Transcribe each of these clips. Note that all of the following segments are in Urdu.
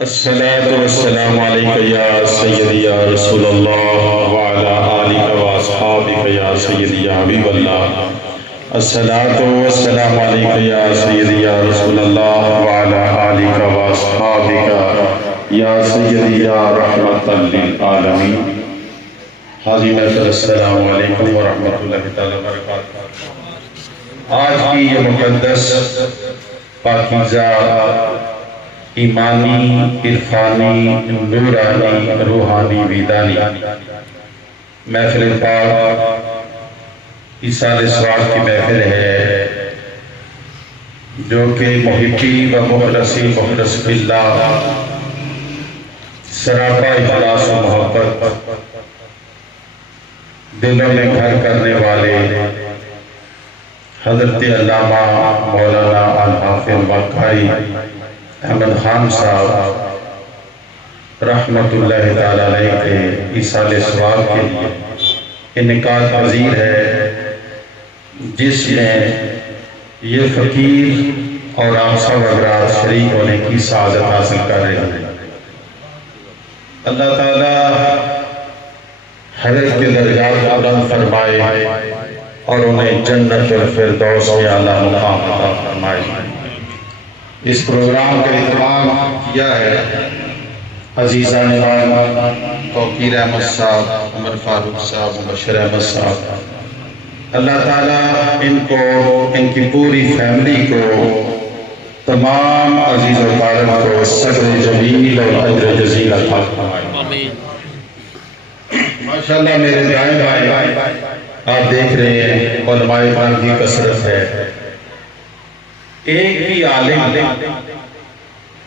الصلاة والسلام علیکہ یا سیدی یا رسول اللہ وعلا آلہ واصحابہ یا سیدی یا حبیب اللہ. الصلاة والسلام علیکہ یا سیدی یا رسول اللہ وعلا آلہ واصحابہ یا سیدی یا رحمت للعالمین. حاضرین السلام علیکم ورحمۃ اللہ تعالی وبرکاتہ. آج کی یہ مقدس پاکیزہ ایمانی، عرفانی، نورانی، روحانی، ویدانی محفل پاک ایسال سوال کی محفل ہے جو کہ محبی و مخلص باللہ سراپا اخلاص و محبت دلوں میں گھر کرنے والے حضرت علامہ مولانا الحافظ مکاری احمد خان صاحب رحمت اللہ تعالیٰ علیہ کے ایصال ثواب کے لیے انعقاد پذیر ہے، جس میں یہ فقیر اور آپ سب حضرات شریک ہونے کی سعادت حاصل کر رہے ہیں. اللہ تعالیٰ حضرت کے درجات بلند فرمائے اور انہیں جنت الفردوس میں اعلیٰ مقام عطا فرمائے. اس پروگرام کا اہتمام کیا ہے عزیزان توقیر احمد صاحب، عمر فاروق صاحب، مبشر احمد صاحب. اللہ تعالیٰ ان کو، ان کی پوری فیملی کو، تمام عزیز و اقارب کو صبر جمیل اور اجر جزیل عطا فرمائے. ماشاءاللہ میرے دائیں بائیں آپ دیکھ رہے ہیں علماء کرام کی کثرت ہے. ایک ہی عالم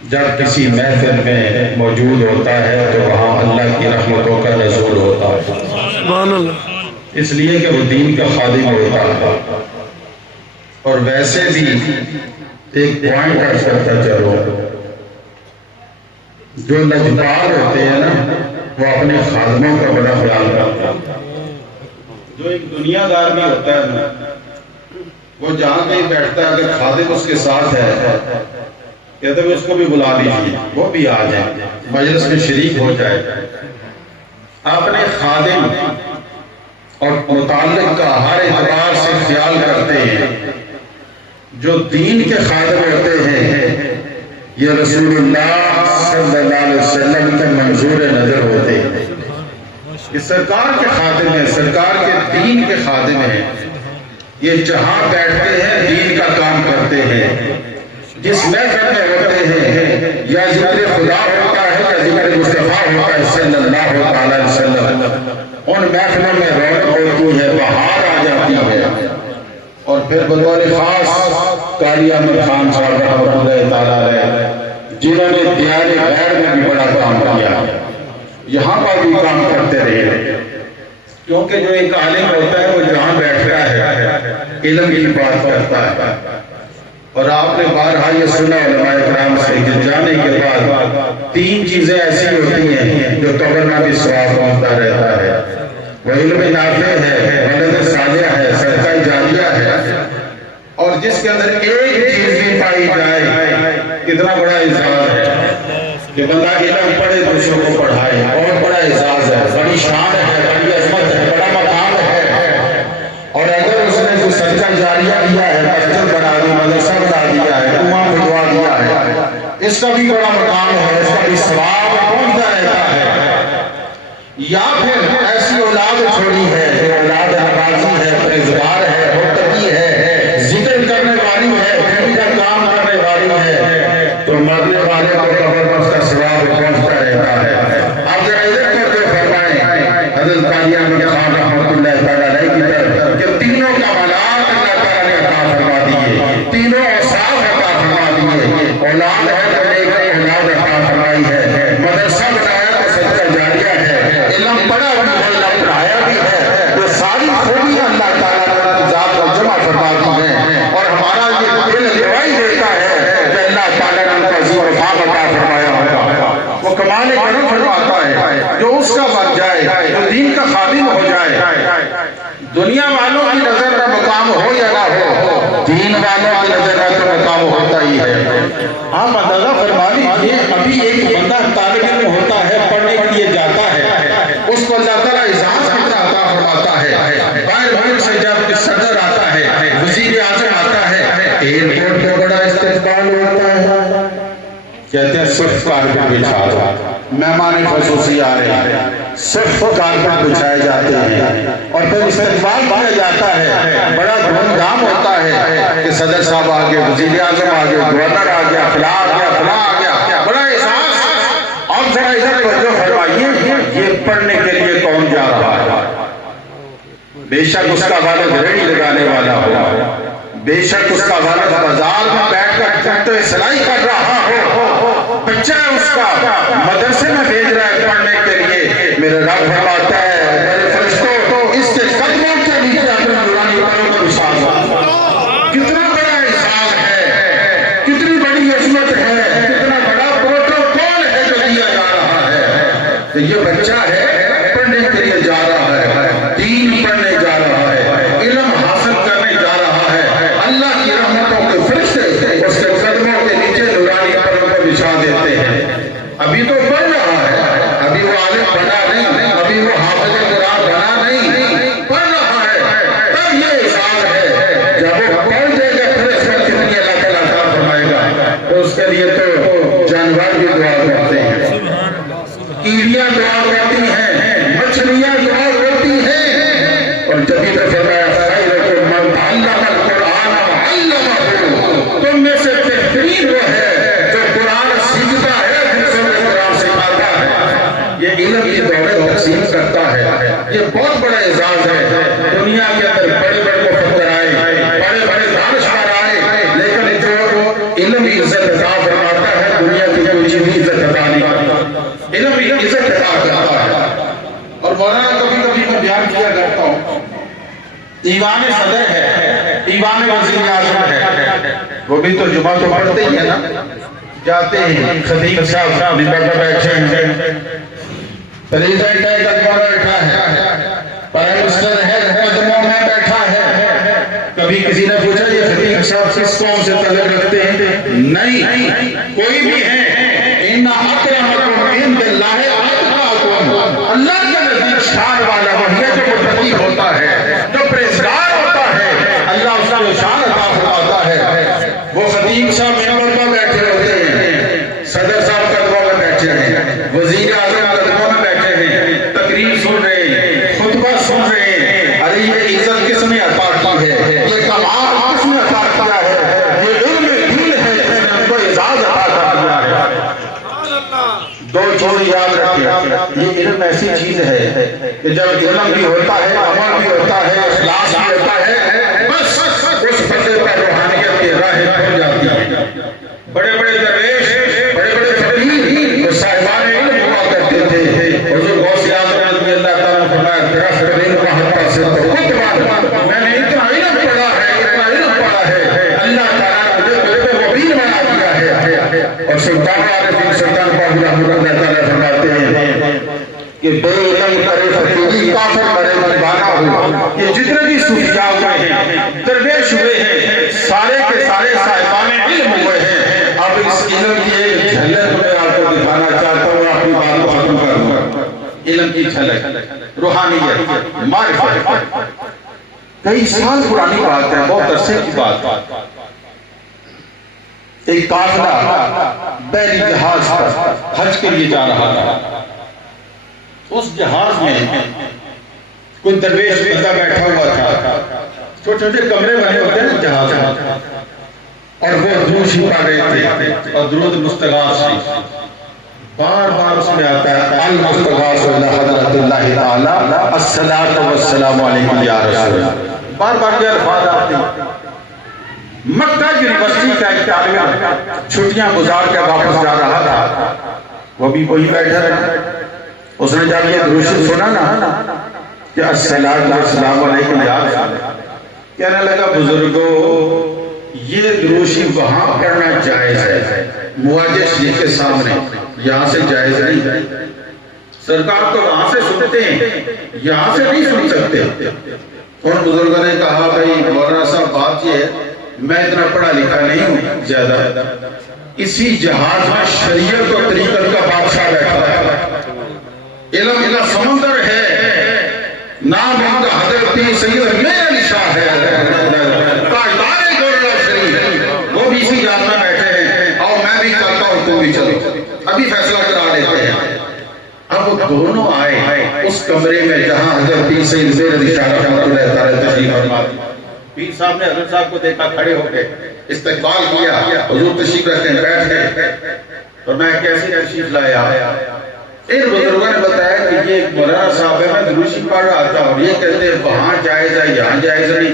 جب کسی محفل میں موجود ہوتا ہے تو وہاں اللہ کی رحمتوں کا نزول ہوتا ہے، اس لیے کہ وہ دین کا خادم ہوتا ہے. اور ویسے بھی ایک پوائنٹ عرض کرتا چلو، جو لجپال ہوتے ہیں نا وہ اپنے خادموں کا بڑا خیال کرتے ہیں. جو ایک دنیا دار بھی ہوتا ہے نا وہ جہاں کہیں بیٹھتا ہے، اگر خادم اس کے ساتھ ہے کہتے ہیں اس کو بھی بلا لیجیے، وہ بھی آ جائے مجلس میں شریک ہو جائے. اپنے خادم اور متعلق کا ہر اعتبار سے خیال کرتے ہیں. جو دین کے خادم ہوتے ہیں یہ رسول اللہ صلی اللہ علیہ وسلم کے منظور نظر ہوتے ہیں. یہ سرکار کے خادم ہیں، سرکار کے دین کے خادم ہیں. یہ جہاں بیٹھتے ہیں دین کا کام کرتے ہیں. جس محفل میں ہوتے ہیں یا ذکر خدا ہوتا ہے یا ذکر مصطفیٰ ہوتا ہے صلی اللہ علیہ وسلم، ان محفلوں میں رونق ہوتی ہے، بہار آ جاتی ہے. اور پھر بطور خاص قاری احمد خان صاحب رحمۃ اللہ تعالیٰ علیہ جنہوں نے دیار غیر میں بھی بڑا کام کیا، یہاں پر بھی کام کرتے رہے. کیونکہ جو ایک عالم ہوتا ہے وہ جہاں بیٹھتا ہے علم کی بات کرتا ہے. اور آپ نے بارہا یہ سنا علماء کرام سے کہ جانے کے بعد 3 چیزیں ایسی ہوتی ہیں جو قبر میں بھی ثواب پہنچتا رہتا ہے. وہ علم نافع ہے، ولد صالح ہے، صدقہ جاریہ ہے. اور جس کے اندر ایک چیز بھی پائی جائے کتنا بڑا اعزاز ہے کہ بندہ علم پڑھے دوسروں کو پڑھائے. بہت بڑا اعزاز ہے، بڑی شان ہے، بڑی عظمت ہے، بڑا مقام ہے. اور اگر اس نے کوئی صدقہ جاریہ کیا ہے، مسجد بنا دی، مدرسہ بنا دیا ہے، کنواں کھدوا دیا ہے، اس کا بھی بڑا مقام ہے، اس کا بھی ثواب پہنچتا رہتا ہے. یا پھر ایسی اولاد چھوڑی ہے جو اولاد نمازی ہے، پرہیزگار ہے، متقی ہے، ذکر کرنے والی ہے، دین کا کام کرنے والی ہے، تو مرنے والے کو قبر میں اس کا ثواب پہنچتا رہتا ہے. آپ ذرا ادھر کر کے فرمائیں حضرت قاری احمد خان رحمۃ اللہ تعالیٰ علیہ کی طرف کہ تینوں کمالات اللہ تعالیٰ نے عطا فرما دیے، تینوں اوصاف عطا فرما دیے. اولاد ہے تو ایک اولاد عطا فرمائی ہے، مدرسہ بنایا تو صدقہ جاریہ ہے، علم پڑھا بھی ہے، علم پڑھایا بھی ہے. یہ ساری خوبیاں اللہ تعالیٰ نے اپنی ذات کو جمع فرما دی ہیں. اور ہمارا یہ دل گواہی دیتا ہے کہ اللہ تعالیٰ نے ان کو عظیم وفاق عطا فرمایا ہوگا. وہ کمال کرم فرماتا ہے جو اس کا بن جائے، جو دین کا خادم ہو جائے. دنیا والوں کی نظر میں مقام ہو یا نہ ہو، دین والوں کی نظر میں تو مقام ہوتا ہی ہے. آپ اندازہ فرما لیجیے ابھی ایک صرف کارپٹ بچھا دو، مہمان خصوصی آ رہے ہیں صرف کارپٹ بچھائے جاتے ہیں اور پھر استقبال کیا جاتا ہے، بڑا دھوم دھام ہوتا ہے کہ صدر صاحب آ گئے، وزیر اعظم آ گئے، گورنر آ گیا، فلاں آ گیا، فلاں آ گیا، بڑا احساس۔ اور ذرا ادھر توجہ فرمائیے، یہ پڑھنے کے لیے کون جا رہا ہے؟ بے شک اس کا والد ریڑھی لگانے والا ہو، بے شک اس کا والد بازار میں بیٹھ کر چٹے سلائی کر رہا ہو، بچہ اس کا مدرسے میں بھیج رہا ہے پڑھنے کے لیے، میرے رب فرماتا ہے میرے فرشتوں اس کے قدموں کے نیچے اپنے نورانی باروں کو بچھا دو۔ کتنا بڑا احسان ہے، کتنی بڑی عظمت ہے، کتنا بڑا پروٹوکول ہے جو دیا جا رہا ہے کہ یہ بچہ ہے پڑھنے کے لیے جا رہا ہے، دین پڑھنے جا رہا ہے، علم حاصل کرنے جا رہا ہے، اللہ کی رحمتوں کے فرشتے اس کے قدموں کے نیچے نورانی پروں کو بچھا دیتے ہیں۔ ابھی تو پڑھ رہا ہے، ابھی وہ عالم بنا نہیں، ابھی وہ حافظ قرآن بنا نہیں، پڑھ رہا ہے، تب یہ احسان ہے جب وہ پڑھ جائے گا پھر اس میں کتنی اللہ تعالیٰ عطا فرمائے گا۔ تو اس کے لیے تو جانور بھی دعا کرتے ہیں، کیڑیاں دعا کرتی ہیں، مچھلیاں دعا کرتی ہیں، اور جبھی تو فرمایا خیرکم من تعلم القرآن وعلمہ، تم میں سے بہترین وہ ہے جو قرآن سیکھتا ہے، دوسروں کو قرآن سکھاتا ہے، یہ علم کی دولت تقسیم کرتا ہے۔ یہ بہت بڑا اعزاز ہے۔ دنیا کے اندر بڑے بڑے مفکر آئے، بڑے بڑے دانشور آئے، لیکن جو علم عزت عطا فرماتا ہے دنیا کی کوئی چیز عزت عطا نہیں کرتا، علم عزت عطا کرتا ہے۔ اور مولانا کبھی کبھی میں بیان کیا کرتا ہوں، ایوان صدر ہے، ایوان وزیر اعظم ہے، وہ بھی تو جمعہ تو پڑھتے ہی ہے نا، جاتے ہیں، خطیب صاحب ممبر پر بیٹھے ہیں، پریزیڈنٹ ہے قدموں میں بیٹھا ہے، پرائم منسٹر ہے قدموں میں بیٹھا ہے۔ کبھی کسی نے پوچھا یہ خطیب صاحب کس قوم سے تعلق رکھتے ہیں؟ نہیں، کوئی بھی ہے، ان اکرمکم عند اللہ اتقاکم، اللہ کے نزدیک شان والا وہی ہے جو متقی ہوتا ہے، جو پرہیزگار ہوتا ہے، اللہ اس کو شان عطا فرماتا ہے۔ وہ خطیب صاحب ممبر پر بیٹھے ہوتے ہیں، صدر صاحب قدموں میں بیٹھے ہیں، وزیر اعظم قدموں میں بیٹھے ہیں، تقریر سن رہے ہیں، خطبہ سن رہے ہیں، ارے یہ عزت کس نے عطا کی ہے، یہ کمال کس نے عطا کیا ہے، یہ علم دین ہے جس نے ہم کو اعزاز عطا کر دیا ہے۔ دو چیزیں یاد رکھیں، یہ علم ایسی چیز ہے کہ جب علم بھی ہوتا ہے، عمل بھی ہوتا ہے، اخلاص بھی ہوتا ہے، بس اس بندے پر روحانیت کی راہیں کھل جاتی ہے۔ بڑے بڑے درویش، بڑے بڑے فقیر وہ صاحبان علم ہوا کرتے تھے۔ حضور غوث اعظم رضی اللہ تعالیٰ نے فرمایا درخت علم محبت سے تو خود میں نے اتنا علم پڑھا ہے، اتنا علم پڑھا ہے، اللہ تعالیٰ نے مجھے قلب مبین بنا دیا ہے۔ اور سلطان عارفین سلطان باہو رحمۃ اللہ تعالیٰ فرماتے ہیں کہ بے علم کرے فقیری کافر مرے مردانہ ہو۔ یہ جتنے بھی صوفیاء ہوئے ہیں، درویش ہوئے ہیں، سارے کے سارے صاحبان علم ہوئے ہیں۔ اب اس علم کی ایک جھلک میں آپ کو دکھانا چاہتا ہوں، اپنی بات کو ختم کر دوں۔ علم کی جھلک، روحانیت، معرفت، کئی سال پرانی بات ہے، بہت عرصے کی بات۔ ایک قافلہ بحری جہاز پر حج کے لیے جا رہا تھا۔ اس جہاز میں کوئی درویش بندہ بیٹھا ہوا تھا، چھوٹے چھوٹے کمرے بنے ہوتے ہیں جہاز میں، اور وہ درود ہی پڑھ رہے تھے، اور درود مستغاث تھی۔ بار بار اس میں آتا ہے المستغاث حضرت اللہ تعالی الصلاۃ والسلام علیکم یا رسول اللہ، بار بار یہ الفاظ آتے ہیں۔ مکہ یونیورسٹی کا ایک طالب چھٹیاں گزار کے واپس جا رہا تھا، وہ بھی وہی بیٹھا رہا۔ اس نے جب یہ درود سنا نا کہ الصلاۃ والسلام علیکم یا رسول اللہ، کہنے لگا بزرگوں یہ درود وہاں پڑھنا جائز ہے، مواجہ شریف کے سامنے، یہاں سے جائز نہیں۔ سرکار تو وہاں سے سنتے ہیں، یہاں سے نہیں سن سکتے۔ ان بزرگوں نے کہا بھئی مولانا صاحب بات یہ ہے میں اتنا پڑھا لکھا نہیں ہوں زیادہ، اسی جہاز میں شریعت و طریقت کا بادشاہ بیٹھا ہے، علم کا سمندر ہے، نام ان کا حضرت سید میرے علی شاہ ہے، تاجدار گورنر شریف، وہ بھی اسی جہاز میں بیٹھے ہیں، اور میں بھی چلتا ہوں تو بھی چلو۔ ابھی فیصلہ کرا لیتے ہیں۔ اب دونوں آئے اس کمرے میں جہاں حضرت پیر سید زیر علی شاہ رحمۃ اللہ تعالی تشریف فرما۔ پیر صاحب نے حضرت صاحب کو دیکھا، کھڑے ہو کے استقبال کیا، حضور تشریف رکھتے ہیں، بیٹھ گئے اور میں کیسی تشریف لایا۔ ان بزرگوں نے بتایا کہ یہ مولانا صاحب ہے، میں دروشی پڑھ رہا تھا اور یہ کہتے ہیں وہاں جائز ہے یہاں جائز نہیں،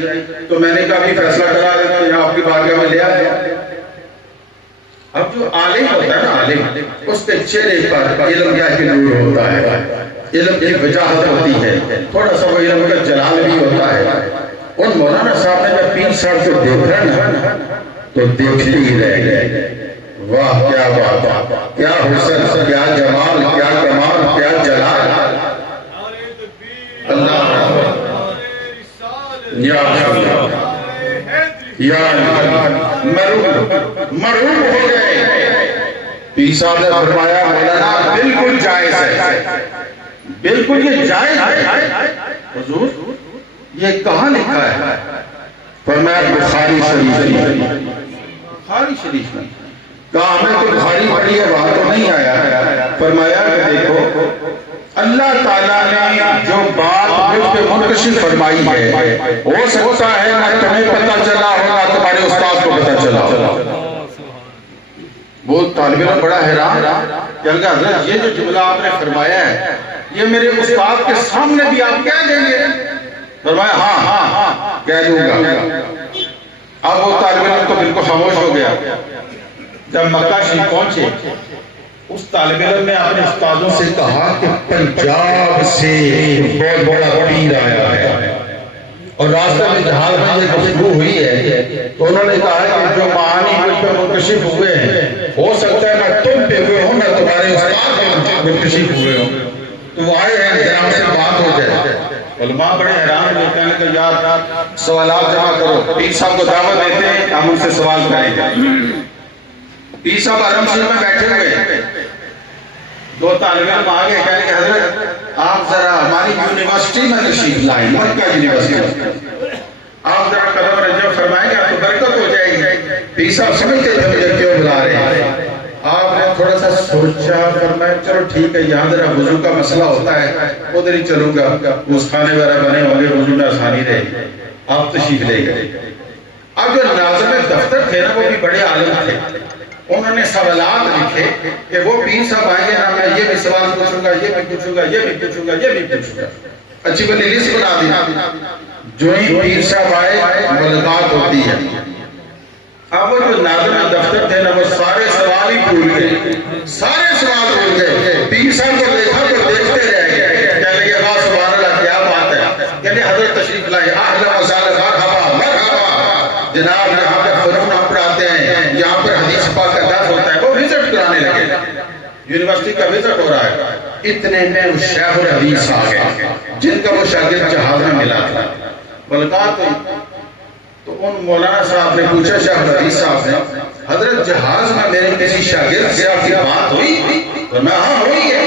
تو میں نے کہا بھی فیصلہ کرا دیتے ہیں، آپ کی بارگاہ میں لے آیا۔ اب جو عالم ہوتا ہے نا، عالم، اس کے چہرے پر علم کا نور ہوتا ہے، علم کی وجاہت ہوتی ہے، تھوڑا سا وہ علم کا جلال بھی ہوتا ہے۔ ان مولانا صاحب نے جب پیر صاحب کو دیکھا نا تو دیکھتے ہی رہ گئے، واہ کیا بات، کیا حسن، کیا جمال، کیا کمال، کیا جلال۔ اللہ یا مرحوم ہو گئے۔ پیر صاحب نے فرمایا مولانا بالکل جائز ہے، بالکل یہ جائز ہے۔ حضور یہ کہاں لکھا ہے؟ فرمایا بخاری شریف میں، بخاری شریف میں۔ کہا ہمیں تو بخاری پڑھی ہے، وہاں تو نہیں آیا۔ فرمایا کہ دیکھو اللہ تعالیٰ نے جو بات مجھ پہ منکشف فرمائی ہے، ہو سکتا ہے نہ تمہیں پتہ چلا ہو نہ تمہارے استاد کو پتہ چلا ہو۔ وہ طالب علم بڑا حیران کہ حضرت یہ جو جملہ آپ نے فرمایا ہے یہ میرے استاد کے سامنے بھی آپ کہہ دیں گے؟ فرمایا ہاں کہہ دوں گا۔ اب وہ طالب علم تو بالکل خاموش ہو گیا۔ جب مکہ شریف پہنچے اس طالب علم نے اپنے استادوں سے کہا کہ پنجاب سے بہت بڑا پیر آیا ہے، اور راستہ میں جہاز میں یہ گفتگو ہوئی ہے تو انہوں نے کہا کہ جو معانی مجھ پر منکشف ہوئے ہیں ہو سکتا ہے نہ تم پہ ہوئے ہوں نہ تمہارے استاد پہ منکشف ہوئے ہوں، تو وہ آئے ہیں جہاں سے بات ہو جائے۔ علماء بڑے حیران ہوتے ہیں کہ یار سوالات جمع کرو، پیر صاحب کو دعوت دیتے ہیں ہم ان سے سوال کریں گے۔ پیر صاحب حرم شریف میں بیٹھے ہوئے، دو طالب علم آگے کہنے کہ حضرت آپ ذرا ہماری یونیورسٹی میں تشریف لائیں، مکہ یونیورسٹی، آپ ذرا قدم رجب فرمائیں گے آپ کو برکت ہو جائے گی۔ پیر صاحب سمجھتے تھے مجھے کیوں بلا رہے ہیں۔ آپ نے تھوڑا سا سوچا، فرمایا چلو ٹھیک ہے، یہاں ذرا وضو کا مسئلہ ہوتا ہے ادھر ہی چلوں گا، اس کھانے وغیرہ بنے ہوں گے، وضو میں آسانی رہے گی۔ آپ تشریف لے گئے۔ اب جو ناظم دفتر تھے نا وہ بھی بڑے عالم تھے، انہوں نے سوالات لکھے کہ وہ پیر صاحب آئیں گے نا میں یہ بھی سوال پوچھوں گا، یہ بھی پوچھوں گا، یہ بھی پوچھوں گا، یہ بھی پوچھوں گا۔ اچھی بلی لسٹ بنا دی۔ جو ہی پیر صاحب آئے ملاقات ہوتی ہے۔ اب وہ جو ناظم دفتر تھے نا وہ سارے سوال ہی بھول گئے، سارے سوال بھول گئے۔ پیر صاحب کو دیکھا تو دیکھتے رہ گئے، کہنے لگے واہ سبحان اللہ کیا بات ہے، کہنے حضرت تشریف لائے، اہلا و سہلا مرحبا مرحبا، جناب یہاں پہ فنون ہم پڑھاتے ہیں، یہاں پر حدیث پاک کا درس ہوتا ہے۔ وہ وزٹ کرانے لگے، یونیورسٹی کا وزٹ ہو رہا ہے۔ اتنے میں وہ شیخ الحدیث آ گئے جن کا وہ شاگرد جہاز میں ملا تھا، ملاقات ہوئی تو ان مولانا صاحب نے پوچھا شیخ الحدیث صاحب نے حضرت جہاز میں میرے کسی شاگرد سے آپ کی بات ہوئی؟ تو میں ہاں ہوئی ہے۔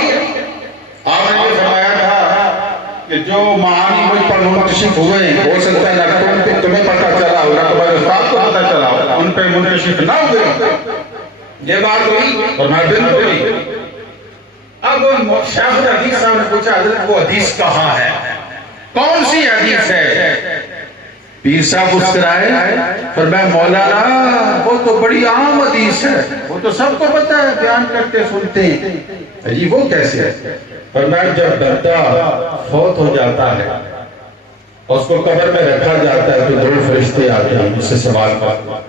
آپ نے یہ فرمایا تھا کہ جو معانی مجھ پر منکشف ہوئے ہو سکتا ہے نہ تمہیں پتہ چلا ہو نہ تمہارے استاد کو پتہ چلا ہو، ان پہ منکشف نہ ہوئے، یہ بات ہوئی؟ اور میں بالکل ہوئی۔ اب شیخ الحدیث صاحب نے پوچھا حضرت وہ حدیث کہاں ہے، کون سی حدیث ہے؟ پیر صاحب مسکرائے، فرمایا مولانا وہ تو بڑی عام حدیث ہے، وہ تو سب کو پتہ ہے، بیان کرتے سنتے ہیں۔ جی وہ کیسے ہے؟ فرمایا جب بندہ فوت ہو جاتا ہے اور اس کو قبر میں رکھا جاتا ہے تو دو فرشتے آتے ہیں اس سے سوال کرتے ہیں،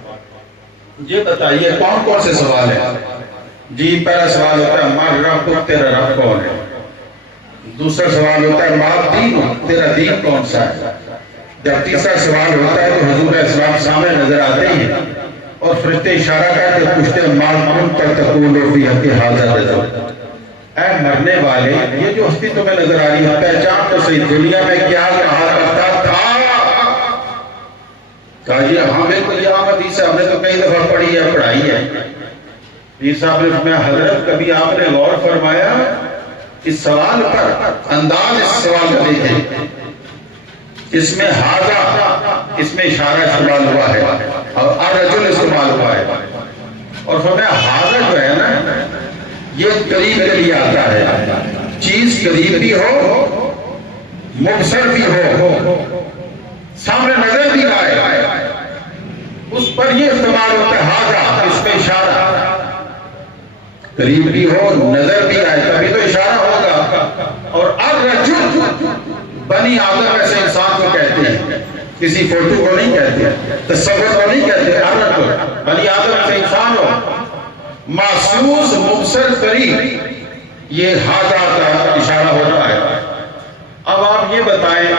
یہ بتائیے کون کون سے سوال ہیں؟ جی پہلا سوال ہوتا ہے ماں رب تیرا رب کون ہے، دوسرا سوال ہوتا ہے ماں دین تیرا دین کون سا ہے، جب تیسرا سوال ہوتا ہے تو حضور اسلام سامنے نظر آتے ہیں اور فرشتے اشارہ کرتے پوچھتے ہیں ماں کون تک تقول فی حق حاضر رضا، اے مرنے والے یہ جو ہستی تمہیں نظر آ رہی ہے پہچان تو صحیح دنیا میں کیا کہا کرتا تھا؟ کہا جی ہمیں تو یہ عام حدیث ہے، ہم نے تو کئی دفعہ پڑھی ہے پڑھائی ہے۔ پیر صاحب نے فرمایا حضرت کبھی آپ نے غور فرمایا اس سوال پر، انداز اس سوال کا دیکھیں، اس میں ہاذا اس میں اشارہ استعمال ہوا ہے اور الرجل استعمال ہوا ہے، اور فرمایا ہاذا جو ہے نا یہ قریب کے لیے آتا ہے، چیز قریب بھی ہو، مبصر بھی ہو، سامنے نظر بھی آئے، اس پر یہ استعمال ہوتا ہے ہاذا، اس پہ اشارہ، قریب بھی ہو، نظر بھی آئے، تبھی تو اشارہ ہوگا۔ اور الرجل بنی آدم ایسے انسان کو کہتے ہیں، کسی فوٹو کو نہیں کہتے، تصور کو نہیں کہتے، الرجل بنی آدم ایسے انسان ہو، محسوس مبصر قریب، یہ ہاذا کا اشارہ ہوتا ہے۔ اب آپ یہ بتائیں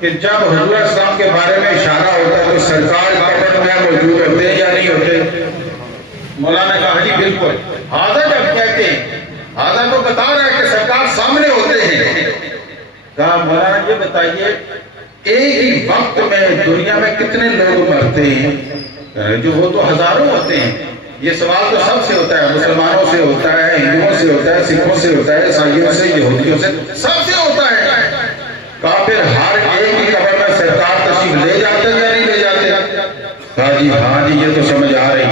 کہ جب حضور اسلام کے بارے میں اشارہ ہوتا ہے تو سرکار قبر میں موجود ہوتے ہیں یا نہیں ہوتے؟ مولانا نے کہا جی بالکل، ہاذا جب کہتے ہیں، ہاذا تو بتا رہا ہے کہ سرکار سامنے ہوتے ہیں۔ کہا مولانا یہ بتائیے ایک ہی وقت میں دنیا میں کتنے لوگ مرتے ہیں؟ جو وہ تو ہزاروں ہوتے ہیں۔ یہ سوال تو سب سے ہوتا ہے، مسلمانوں سے ہوتا ہے، ہندوؤں سے ہوتا ہے، سکھوں سے ہوتا ہے، عیسائیوں سے، یہودیوں سے، سب سے ہوتا ہے۔ کہا پھر ہر ایک کی قبر میں سرکار تشریف لے جاتے یا نہیں لے جاتے؟ کہا جی ہاں جی یہ تو سمجھ آ رہی۔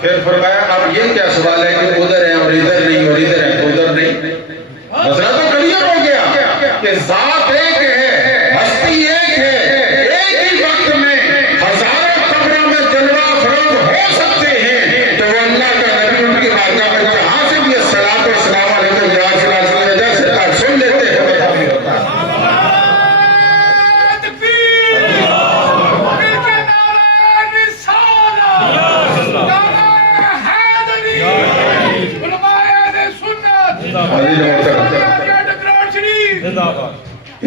پھر فرمایا اب یہ کیا سوال ہے کہ ادھر ہیں اور ادھر نہیں، اور ادھر ہیں ادھر نہیں؟ مسئلہ تو کلیئر ہو گیا کہ ذات ایک ہے، ہستی ایک ہے، ایک ہی وقت میں ہزاروں قبروں میں جلوہ افروز ہو سکتے ہیں، تو وہ اللہ کا نبی ان کی بارگاہ میں جہاں سے بھی الصلاۃ والسلام علیکم یا رسول اللہ کی وجہ سے کہا سن لیتے ہیں، بتا بھی ہوتا ہے۔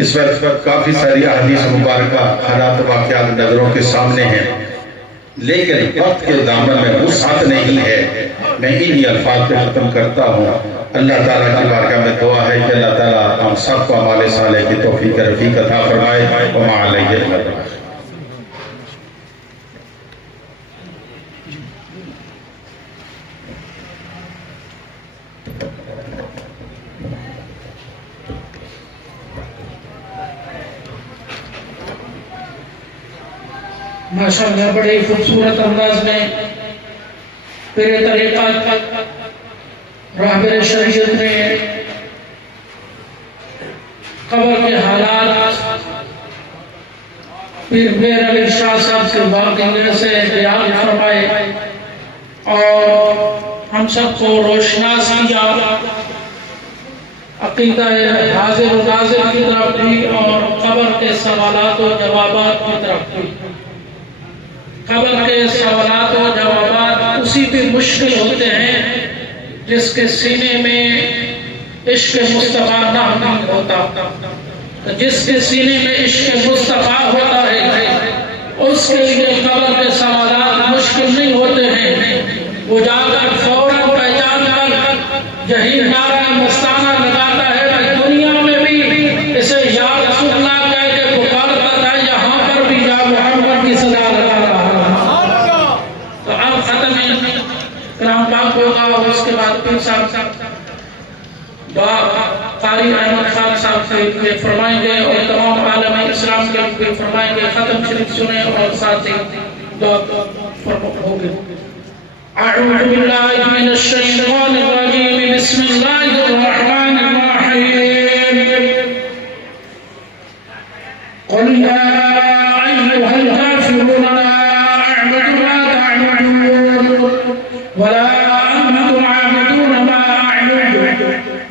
اس وقت کافی ساری احادیث مبارکہ حالات واقعات نظروں کے سامنے ہیں، لیکن وقت کے دامن میں وسعت نہیں ہے۔ میں انہی الفاظ پہ ختم کرتا ہوں۔ اللہ تعالیٰ کی بارگاہ میں دعا ہے کہ اللہ تعالیٰ ہم سب کو اعمال صالح کی توفیق رفیق عطا فرمائے۔ وما علیہ البلاغ۔ ماشاءاللہ بڑے خوبصورت انداز میں پیر طریقت راہبر شریعت نے قبر کے حالات پیر میر علی شاہ صاحب کے واقعے سے بیان فرمائے اور ہم سب کو روشناس کیا عقیدہ حاضر و ناظر کی طرف بھی اور قبر کے سوالات و جوابات کی طرف بھی۔ قبر کے سوالات و جوابات اسی پہ مشکل ہوتے ہیں جس کے سینے میں عشق مصطفیٰ نہ ہوتا۔ جس کے سینے میں عشق مصطفیٰ ہوتا ہے اس کے لیے قبر کے سوالات مشکل نہیں ہوتے ہیں۔ وہ جا کر فوراً پہچان کر یہی نعرہ مستانہ لگاتا ہے کہ دنیا میں بھی اسے یا رسول اللہ کہہ کے پکارتا تھا، یہاں پر بھی یا محمد کی صدا لگا رہا ہے۔ تو اب ختم کلام پاک ہوگا اور اس کے بعد پھر صاحب دعا قاری احمد خان صاحب سے یہ فرمائیں گے اور تمام عالم اسلام کے بھی فرمائیں گے۔ ختم شریف سنیں اور ساتھ ہی دعا ہوگی۔ اعوذ باللہ من الشیطان الرجیم، بسم اللہ الرحمن الرحیم۔ قل یا ایھا الکافرون لا اعبد ما تعبدون ولا انتم عابدون ما اعبد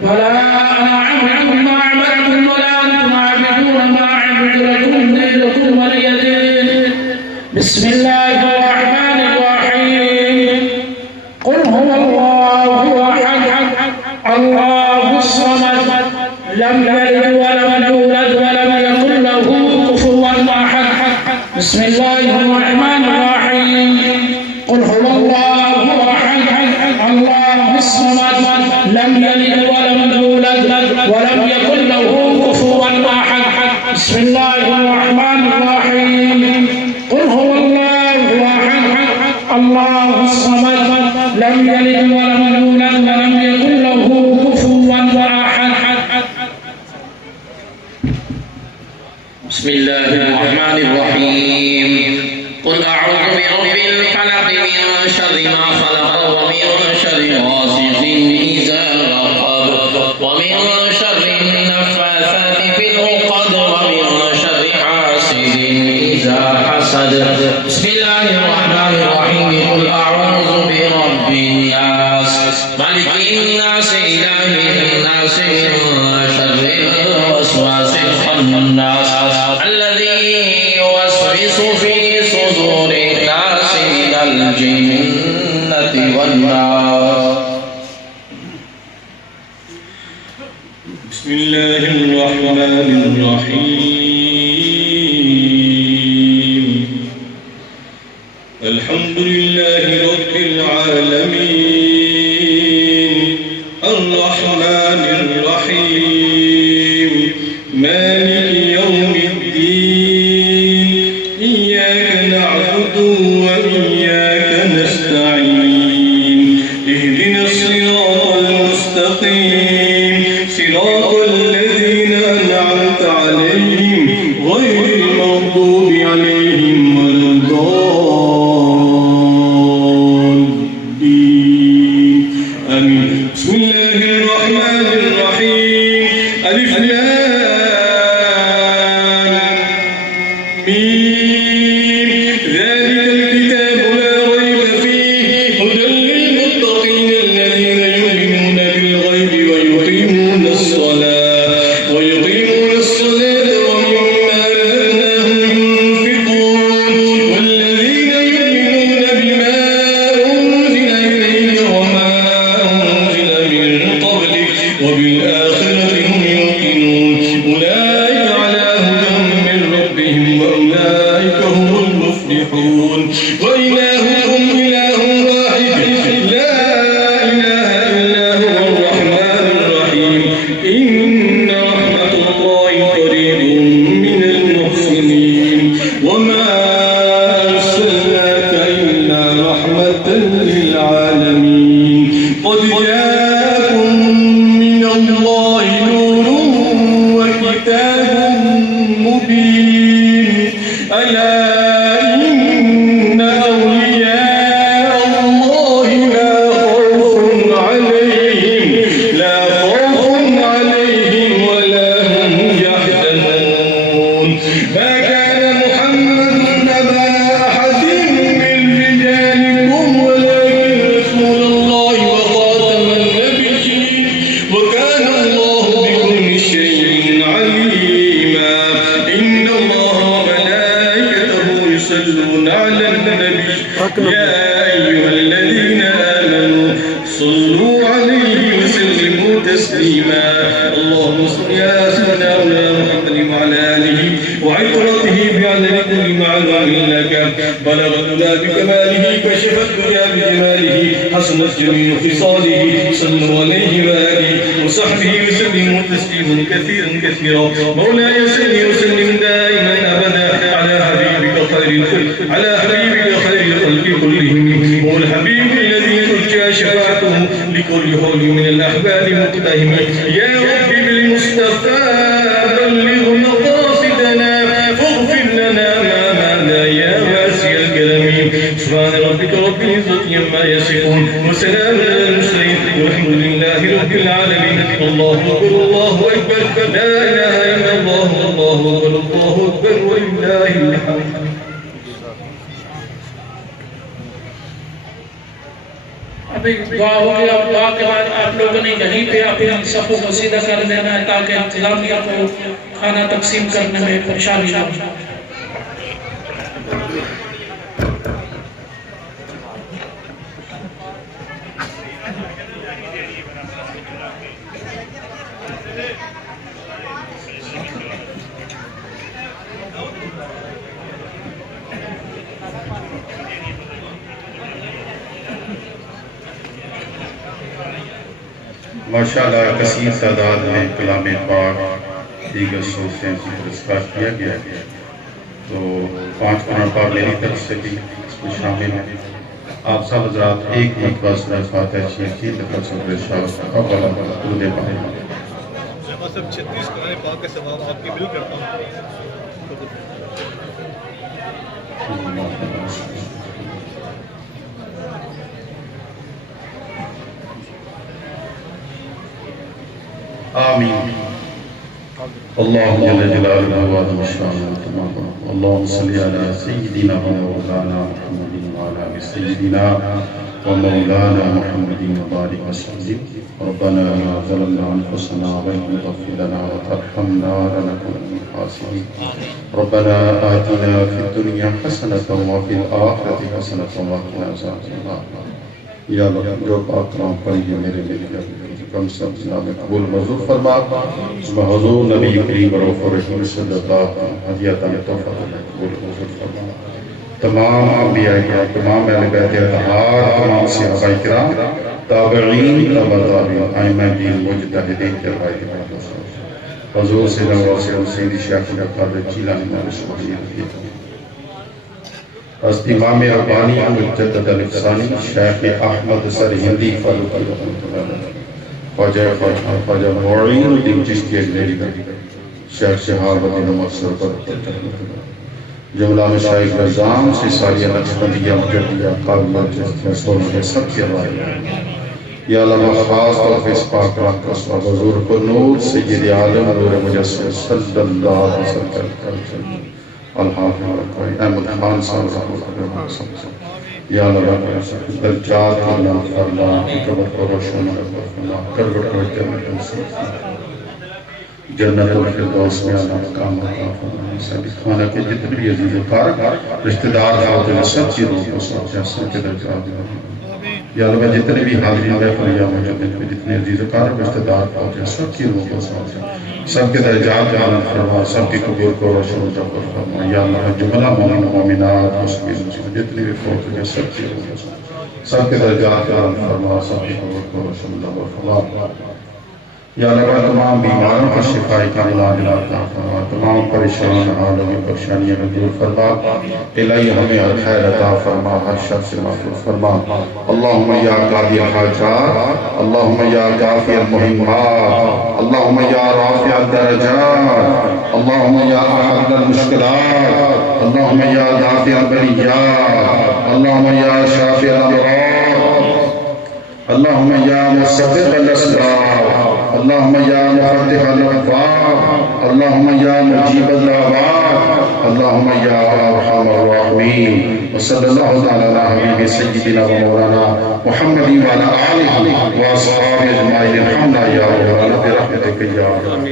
ولا انا عابد ما عبدتم ولا انتم عابدون ما اعبد لكم دينكم ولي دين۔ بسم اللہ الرحمن الرحیم۔ قل هو الله احد الله الصمد لم يلد ولم يولد ولم يكن له كفوا احد۔ بسم اللہ الرحمن الرحیم۔ قل هو الله احد الله الصمد لم يلد ولم يولد ولم يكن له كفوا احد۔ بسم اللہ الرحمن الرحیم۔ قل هو الله احد الله الصمد لم يلد ولم يولد ولم يكن له كفوا احد۔ بسم الله الرحمن الرحيم۔ قل أعوذ برب الفلق من شر ما خلق ومن شر غاسق إذا الناس من شر الوسواس الخناس الذي يوسوس في صدور الناس من الجنة والناس. بسم الله الرحمن الرحيم. الحمد لله رب العالمين الرحمن الرحيم مالك يوم الدين إياك نعبد وإياك نستعين اهدنا الصراط المستقيم صراط الذين أنعمت عليهم غير المغضوب عليهم ولا الضالين آمين. بسم الله الرحمن الرحيم ألف لام ميم ذلك الكتاب لا ريب فيه هدى للمتقين الذين يؤمنون بالغيب ويقيمون الصلاة ومما رزقناهم ينفقون والذين يؤمنون بما أنزل إليك وما أنزل من قبلك وبالآخرة هم يوقنون أولئك على هدى من ربهم وأولئك هم المفلحون. وإلهكم إله واحد لا إله إلا هو الرحمن الرحيم إن رحمة الله قريب من المحسنين وما أرسلناك إلا رحمة للعالمين. قد جاءكم من الله نور وكتاب مبين ألا إن أولياء الله لا خوف عليهم ولا هم يحزنون. ما كان محمد أبا أحد من رجالكم ولكن رسول الله وخاتم النبيين وكان الله بكل شيء عليما. إن الله وملائكته يصلون على النبي يا أيها الذين آمنوا صلوا عليه وسلموا تسليما. اللهم صل على سيدنا محمد وعلى آله وعطرته بعدد كل معلوم لك بلغ الهدى بكماله كشف الدنيا بجماله حسنت جميع خصاله صلوا عليه وآله وصحبه وسلموا تسليما كثيرا كثيرا. مولاي صل وسلم دائما أبدا على حبيبك خير الخلق كلهم هو الحبيب الذي ترجى شفاعته لكل حول من الأحباب مقتهم. يا رب بالمصطفى بلغ مقاصدنا فاغفر لنا ما مانا يا واسع الكرم. سبحان ربك رب العزة عما يصفون وسلام على المرسلين والحمد لله رب العالمين. الله أكبر الله أكبر لا إله إلا الله الله أكبر الله أكبر ولله الحمد. ابھی دعا ہوگی اور دعا کے بعد آپ لوگوں نے یہیں پہ اپنے صفوں کو سیدھا کر دینا ہے تاکہ انتظامیہ کو کھانا تقسیم کرنے میں پریشانی نہ ہو. ماشاءاللہ کثیر تعداد میں کلام پاک دیگر صوفیں پرسکار کیا گیا ہے تو 5 قرآن پاک میری طرف سے بھی اس میں شامل ہیں. آپ سب حضرات ایک مرتبہ سورہ فاتحہ شریف کی طرف سے ارشاد اولا درود پاک. جہاں سب 36 قرآن پاک کا ثواب آپ کی مل کرتا ہوں. آمین. اللهم جل جلالہ وعظم شانہ اللهم صل علی سیدنا مولانا محمد وعلی آل سیدنا ومولانا محمد وبارك وسلم ربنا ظلمنا أنفسنا وإن لم تغفر لنا وترحمنا لنكن من الخاسرين ربنا آتنا في الدنيا حسنة وفي الآخرة حسنة وقنا عذاب النار یا اللہ جو پاک کلام پڑھی ہے میرے لیے کم سب جناب قبول منظور فرما حضور نبی کریم رؤوف الرحیم صلی اللہ علیہ وسلم ہدیہ عطا توفیق قبول منظور فرما تمام انبیاء کرام تمام اہل بیت اطہار تمام صحابہ کرام تابعین تبع تابعین ائمہ دین مجتہدین کے رائے حضور صلی اللہ علیہ وسلم سیدی شیخ القادر جیلانی شریعت کی حضرت امام ربانی مجدد الافسانی شیخ احمد سرہندی فاروق خواجہ معین الدین چشتی اجمیری شیخ شہاب الدین مقصر پر جملہ مشائخ نظام سے ساریہ نقشبندیہ مجدیہ قابلہ چشتیہ سولہ سب کے رائے یا اللہ خاص طور پر اس پاک رات کا سواب حضور پر نور سید عالم نور مجسر صلی اللہ علیہ وسلم الحمد احمد خان صاحب یا اللہ درجات اللہ فرما قبر کو روشن فرما کروٹ کو جنت الفردوس میں اللہ مقام عطا فرما سبھی خانہ کے جتنے بھی عزیز کار رشتہ دار ہیں سب چیزوں کو سب جیسے کے درجات یا اللہ جتنے بھی حاضرین ہیں فریا موجود ہیں جتنے عزیز کار رشتہ دار ہیں سب چیزوں کو سب کے درجات عالم فرما سب کی قبول کو روشن جبر فرما یا اللہ جملہ مومن مومنات مسلمین جتنے بھی فوت ہیں سب چیزوں کو سب کے درجات عالم فرما سب کی قبول کو روشن جبر فرما یا اللہ تمام بیماروں کا شفاء کاملہ عطا فرما تمام پریشان حالوں میں پریشانیاں دور فرما الہی ہمیں ہر خیر عطا فرما ہر شر سے محفوظ فرما اللہم یا قاضی الحاجات اللہم یا کافی المہمات اللہم یا رافع الدرجات اللہم یا احد المشکلات اللہم یا دافع البلیات اللہم یا شافع الامراض اللہم یا مصدق الاسباب اللہم یا مفتح الابواب اللہم یا مجیب الدعوات اللہم یا ارحم الراحمین وصلی اللہ علیہ حبیب سیدنا و مولانا محمد وعلی آلہ واصحابہ اجمعین الحمد یا رب العالمین برحمتک یا رب